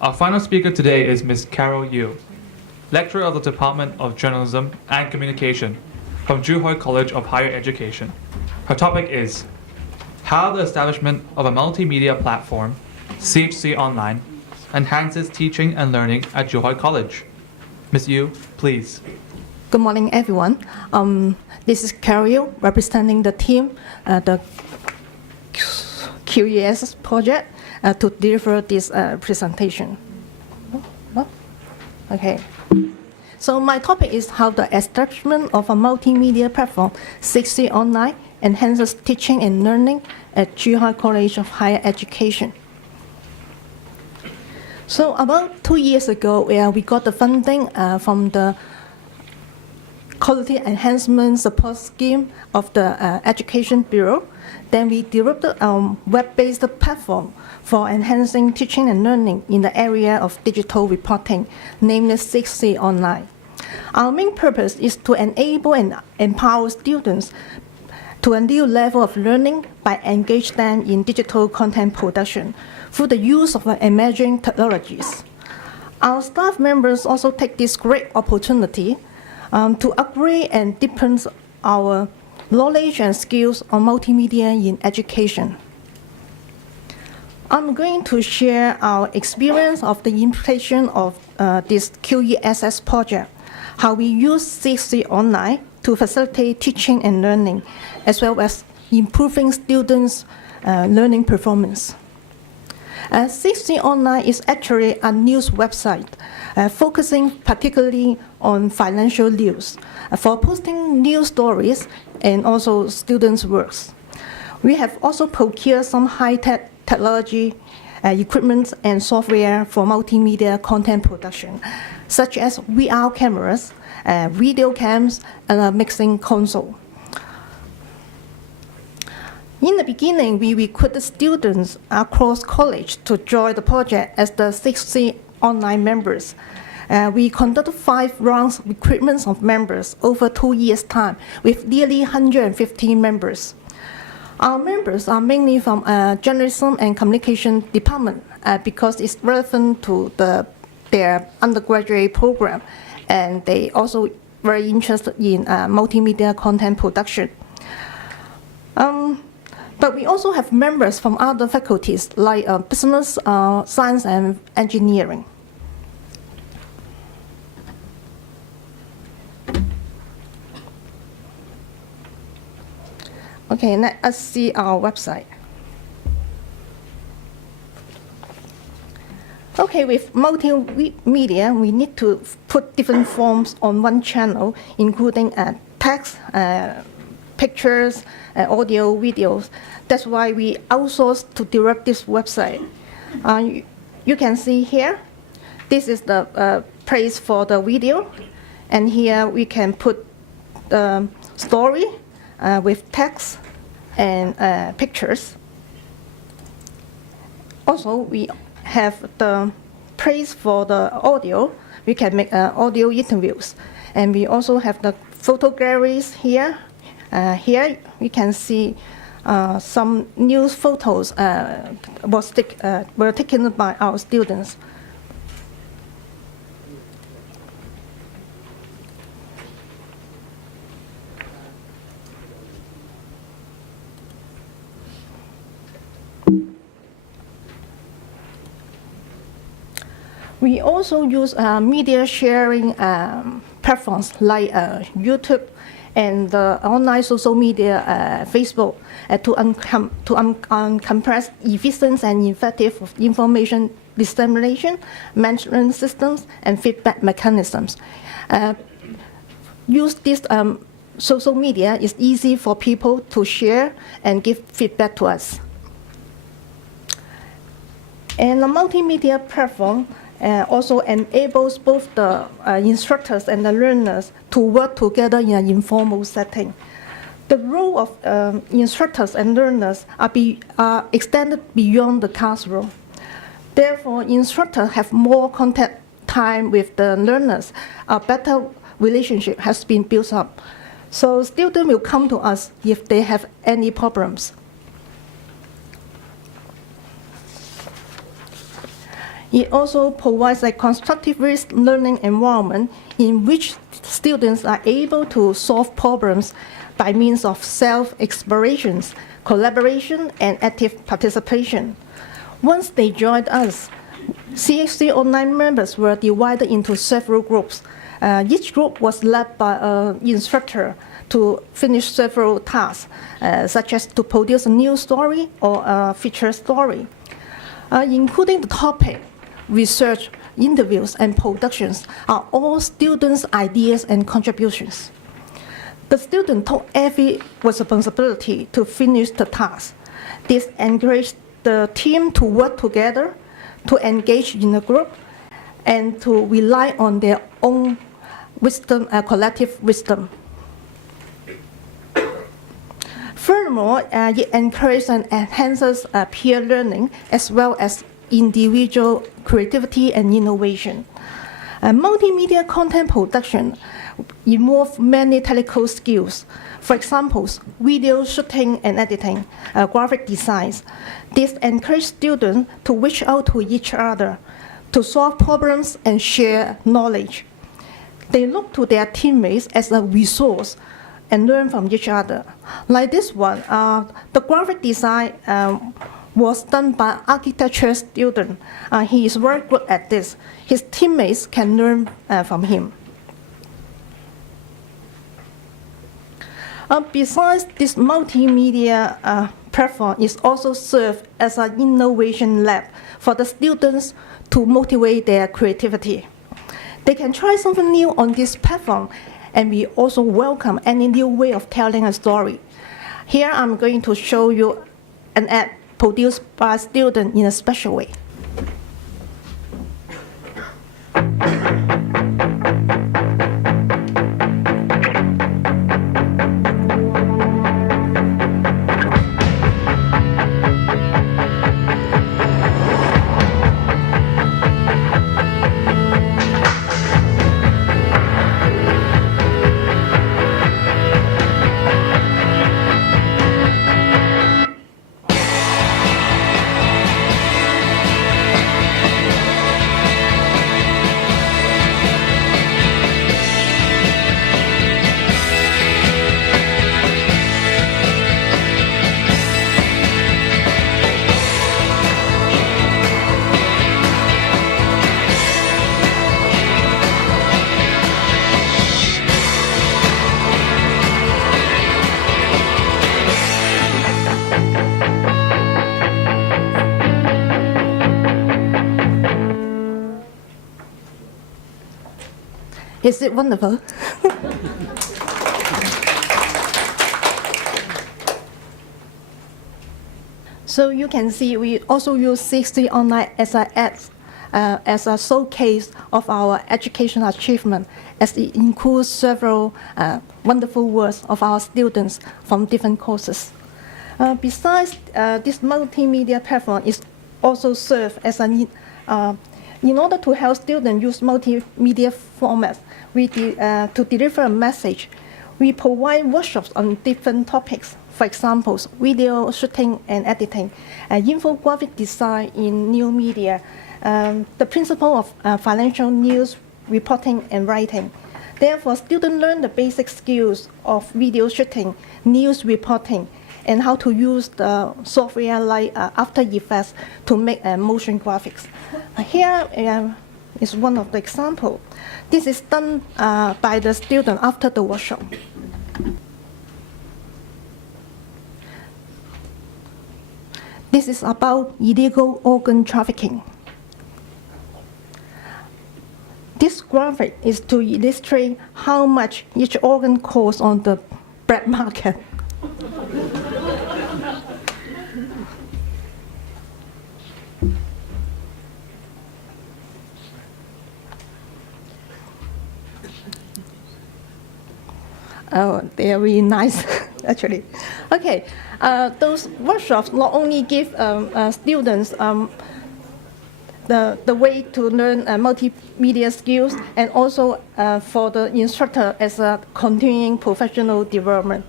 Our final speaker today is Ms. Carol Yu, lecturer of the Department of Journalism and Communication from Zhuhai College of Higher Education. Her topic is how the establishment of a multimedia platform, CHC Online, enhances teaching and learning at Zhuhai College. Ms. Yu, please. Good morning, everyone. This is Carol Yu, representing the team, the QESS project, to deliver this presentation. Okay. So my topic is how the establishment of a multimedia platform, CHC Online, enhances teaching and learning at Zhuhai College of Higher Education. So about 2 years ago, we got the funding from the Quality Enhancement Support Scheme of the Education Bureau. Then we developed a web-based platform for enhancing teaching and learning in the area of digital reporting, namely CHC Online. Our main purpose is to enable and empower students to a new level of learning by engaging them in digital content production through the use of emerging technologies. Our staff members also take this great opportunity to upgrade and deepen our knowledge and skills on multimedia in education. I'm going to share our experience of the implementation of this QESS project, how we use CHC Online to facilitate teaching and learning, as well as improving students' learning performance. CHC Online is actually a news website focusing particularly on financial news for posting news stories and also students' works. We have also procured some high-tech technology equipment and software for multimedia content production, such as VR cameras, video cams, and a mixing console. In the beginning, we recruited students across college to join the project as the CHC Online members. We conducted 5 rounds of recruitment of members over 2 years' time with nearly 150 members. Our members are mainly from journalism and communication department because it's relevant to their undergraduate program, and they also very interested in multimedia content production. But we also have members from other faculties like business, science, and engineering. Okay, let us see our website. Okay, with multimedia, we need to put different forms on one channel, including text, pictures, audio, videos. That's why we outsourced to develop this website. You can see here, this is the place for the video, and here we can put the story with text and pictures. Also, we have the place for the audio. We can make audio interviews, and we also have the photo galleries here. Here we can see some news photos were taken by our students. We also use media sharing platforms like YouTube and the online social media, Facebook, to compress efficient and effective information dissemination, management systems, and feedback mechanisms. Use this social media is easy for people to share and give feedback to us. And the multimedia platform also enables both the instructors and the learners to work together in an informal setting. The role of instructors and learners are extended beyond the classroom. Therefore, instructors have more contact time with the learners. A better relationship has been built up. So students will come to us if they have any problems. It also provides a constructive risk learning environment in which students are able to solve problems by means of self-explorations, collaboration, and active participation. Once they joined us, chconline members were divided into several groups. Each group was led by an instructor to finish several tasks, such as to produce a news story or a feature story, including the topic, research, interviews, and productions are all students' ideas and contributions. The student took every responsibility to finish the task. This encouraged the team to work together, to engage in a group, and to rely on their own wisdom, collective wisdom. Furthermore, it encourages and enhances peer learning as well as individual creativity and innovation. Multimedia content production involves many technical skills. For example, video shooting and editing, graphic designs. This encourages students to reach out to each other, to solve problems and share knowledge. They look to their teammates as a resource and learn from each other. Like this one, the graphic design was done by an architecture student. He is very good at this. His teammates can learn from him. Besides, this multimedia platform is also served as an innovation lab for the students to motivate their creativity. They can try something new on this platform, and we also welcome any new way of telling a story. Here I'm going to show you an ad produced by a student in a special way. Is it wonderful? So you can see we also use chconline as a showcase of our educational achievement, as it includes several wonderful works of our students from different courses. Besides, this multimedia platform is also served as an in order to help students use multimedia formats, to deliver a message, we provide workshops on different topics. For example, video shooting and editing, infographic design in new media, the principle of financial news reporting and writing. Therefore, students learn the basic skills of video shooting, news reporting, and how to use the software like After Effects to make motion graphics. Here is one of the examples. This is done by the student after the workshop. This is about illegal organ trafficking. This graphic is to illustrate how much each organ costs on the black market. Oh, they are really nice, actually. Okay, those workshops not only give students the way to learn multimedia skills, and also for the instructor as a continuing professional development.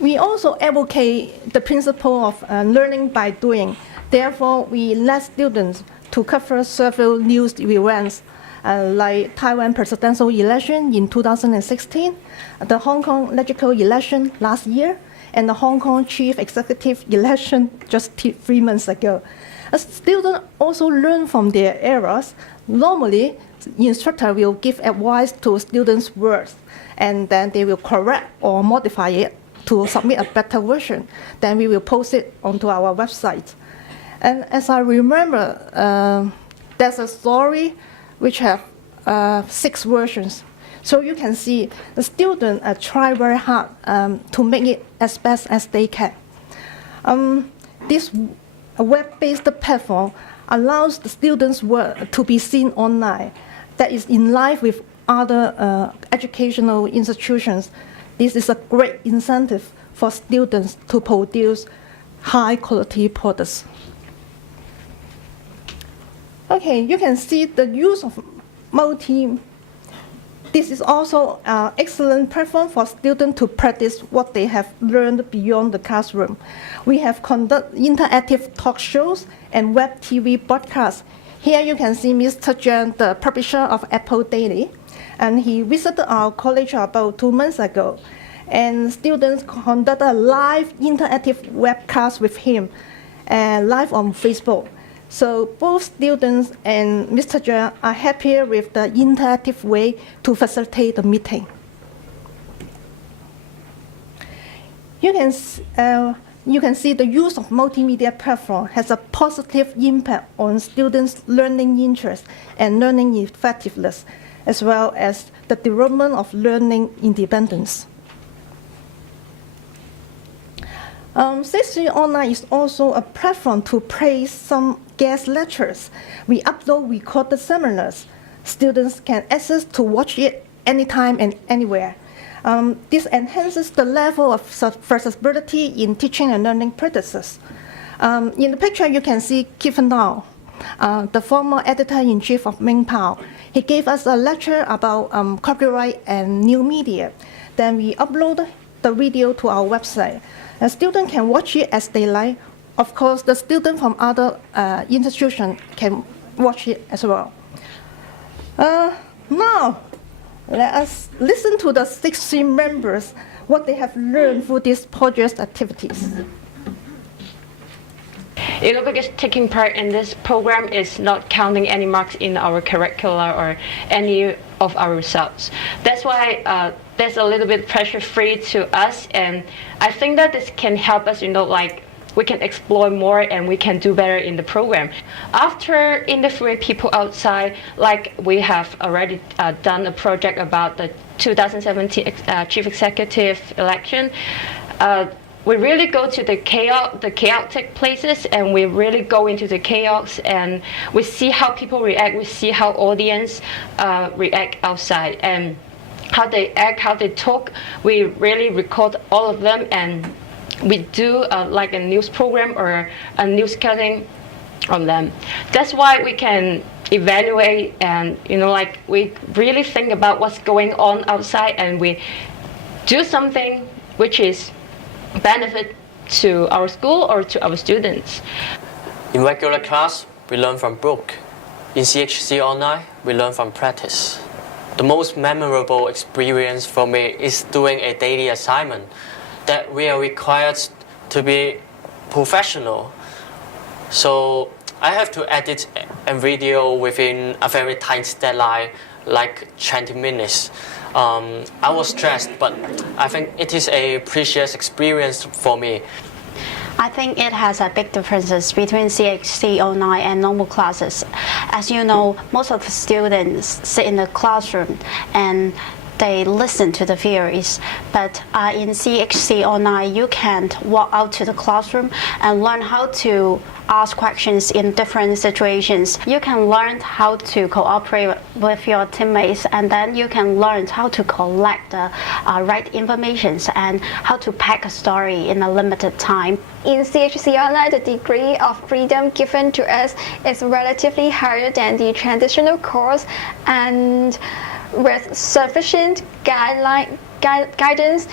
We also advocate the principle of learning by doing. Therefore, we let students to cover several news events, like Taiwan presidential election in 2016, the Hong Kong legislative election last year, and the Hong Kong chief executive election just 3 months ago. Students also learn from their errors. Normally, the instructor will give advice to students' words, and then they will correct or modify it to submit a better version. Then we will post it onto our website. And as I remember, there's a story which have 6 versions. So you can see the students try very hard to make it as best as they can. This web-based platform allows the students' work to be seen online. That is in line with other educational institutions. This is a great incentive for students to produce high-quality products. Okay, you can see the use of This is also an excellent platform for students to practice what they have learned beyond the classroom. We have conducted interactive talk shows and web TV broadcasts. Here you can see Mr. Zhang, the publisher of Apple Daily, and he visited our college about 2 months ago. And students conducted a live interactive webcast with him, live on Facebook. So both students and Mr. Zhang are happy with the interactive way to facilitate the meeting. You can see the use of multimedia platform has a positive impact on students' learning interest and learning effectiveness, as well as the development of learning independence. CXC Online is also a platform to place some guest lectures. We upload recorded seminars. Students can access to watch it anytime and anywhere. This enhances the level of flexibility in teaching and learning practices. In the picture, you can see Kevin Lau, the former editor-in-chief of Mingpao. He gave us a lecture about copyright and new media. Then we upload the video to our website. A student can watch it as they like. Of course, the student from other institutions can watch it as well. Now, let us listen to the 16 members, what they have learned through these project activities. Because taking part in this program is not counting any marks in our curricula or any of our results. That's why there's a little bit pressure-free to us, and I think that this can help us, like we can explore more and we can do better in the program. After interviewing people outside, like we have already done a project about the 2017 Chief Executive election, we really go to the chaotic places, and we really go into the chaos, and we see how people react, we see how audience react outside, and how they act, how they talk. We really record all of them, and we do like a news program or a news cutting on them. That's why we can evaluate, and like we really think about what's going on outside, and we do something which is benefit to our school or to our students. In regular class, we learn from book. In CXC Online, we learn from practice. The most memorable experience for me is doing a daily assignment that we are required to be professional. So I have to edit a video within a very tight deadline, like 20 minutes. I was stressed, but I think it is a precious experience for me. I think it has a big differences between CXC Online and normal classes. As you know, most of the students sit in the classroom and they listen to the theories, but in CXC Online you can walk out to the classroom and learn how to ask questions in different situations. You can learn how to cooperate with your teammates, and then you can learn how to collect the right information and how to pack a story in a limited time. In CXC Online, the degree of freedom given to us is relatively higher than the traditional course, and with sufficient guideline guidance,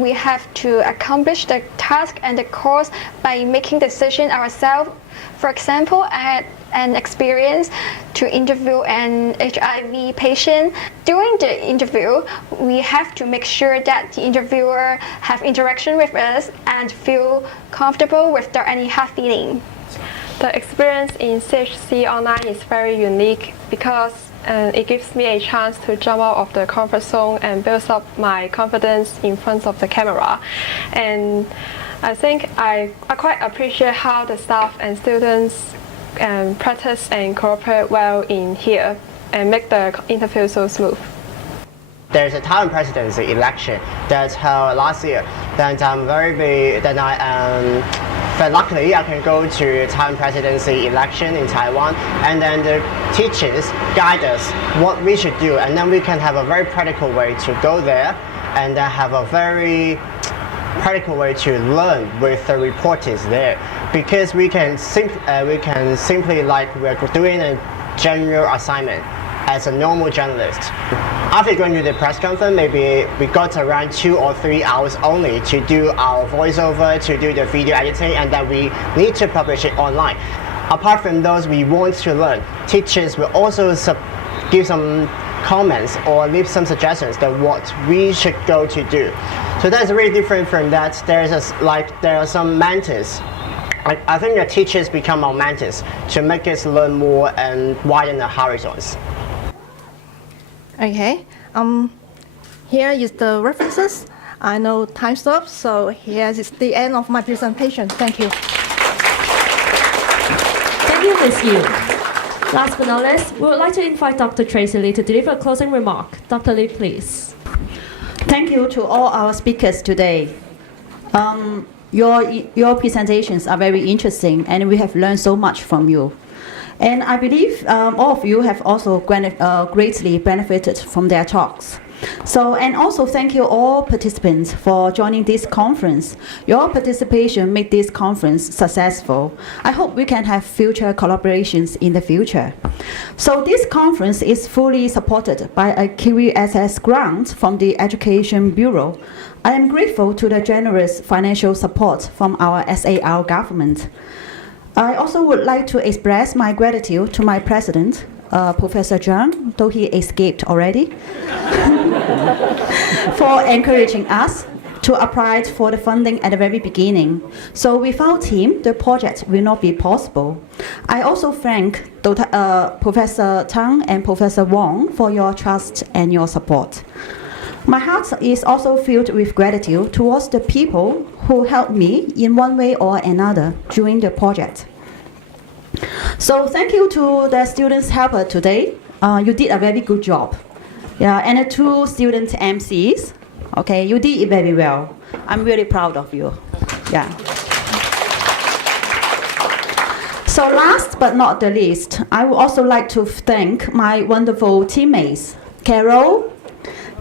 we have to accomplish the task and the course by making decisions ourselves. For example, I had an experience to interview an HIV patient. During the interview, we have to make sure that the interviewer have interaction with us and feel comfortable without any hard feeling. The experience in CHC Online is very unique because it gives me a chance to jump out of the comfort zone and build up my confidence in front of the camera. And I think I quite appreciate how the staff and students practice and cooperate well in here and make the interview so smooth. There's a Taiwan presidency election that's held last year. Then I'm very luckily I can go to Taiwan presidency election in Taiwan, and then the teachers guide us what we should do, and then we can have a very practical way to go there, and then have a very practical way to learn with the reporters there, because we can simply like we're doing a general assignment as a normal journalist. After going to the press conference, maybe we got around 2 or 3 hours only to do our voiceover, to do the video editing, and then we need to publish it online. Apart from those, we want to learn. Teachers will also give some comments or leave some suggestions that what we should go to do. So that's really different from that. There are some mentors. I think the teachers become our mentors to make us learn more and widen the horizons. Okay. Here is the references. I know time's up, so here is the end of my presentation. Thank you. Thank you, Ms. Yu. Last but not least, we would like to invite Dr. Tracy LEE to deliver a closing remark. Dr. LEE, please. Thank you to all our speakers today. Your presentations are very interesting, and we have learned so much from you. And I believe all of you have also greatly benefited from their talks. And also thank you all participants for joining this conference. Your participation made this conference successful. I hope we can have future collaborations in the future. So this conference is fully supported by a QESS grant from the Education Bureau. I am grateful to the generous financial support from our SAR government. I also would like to express my gratitude to my president, Professor Zhang, though he escaped already, for encouraging us to apply for the funding at the very beginning. So without him, the project will not be possible. I also thank Professor Tang and Professor Wong for your trust and your support. My heart is also filled with gratitude towards the people who helped me in one way or another during the project. So thank you to the students helper today. You did a very good job. Yeah, and the 2 student MCs. Okay, you did it very well. I'm really proud of you. Yeah. So last but not the least, I would also like to thank my wonderful teammates, Carol,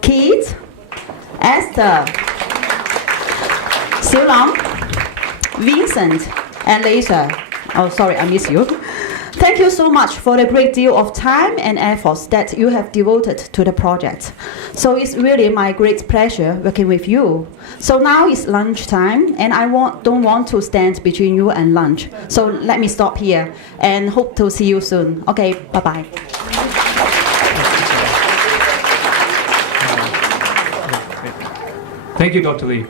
Keith, Esther, Xiu Long, Vincent, and Lisa. Oh, sorry, I miss you. Thank you so much for the great deal of time and efforts that you have devoted to the project. So it's really my great pleasure working with you. So now it's lunchtime, and I don't want to stand between you and lunch. So let me stop here and hope to see you soon. Okay, bye-bye. Thank you, Dr. LEE.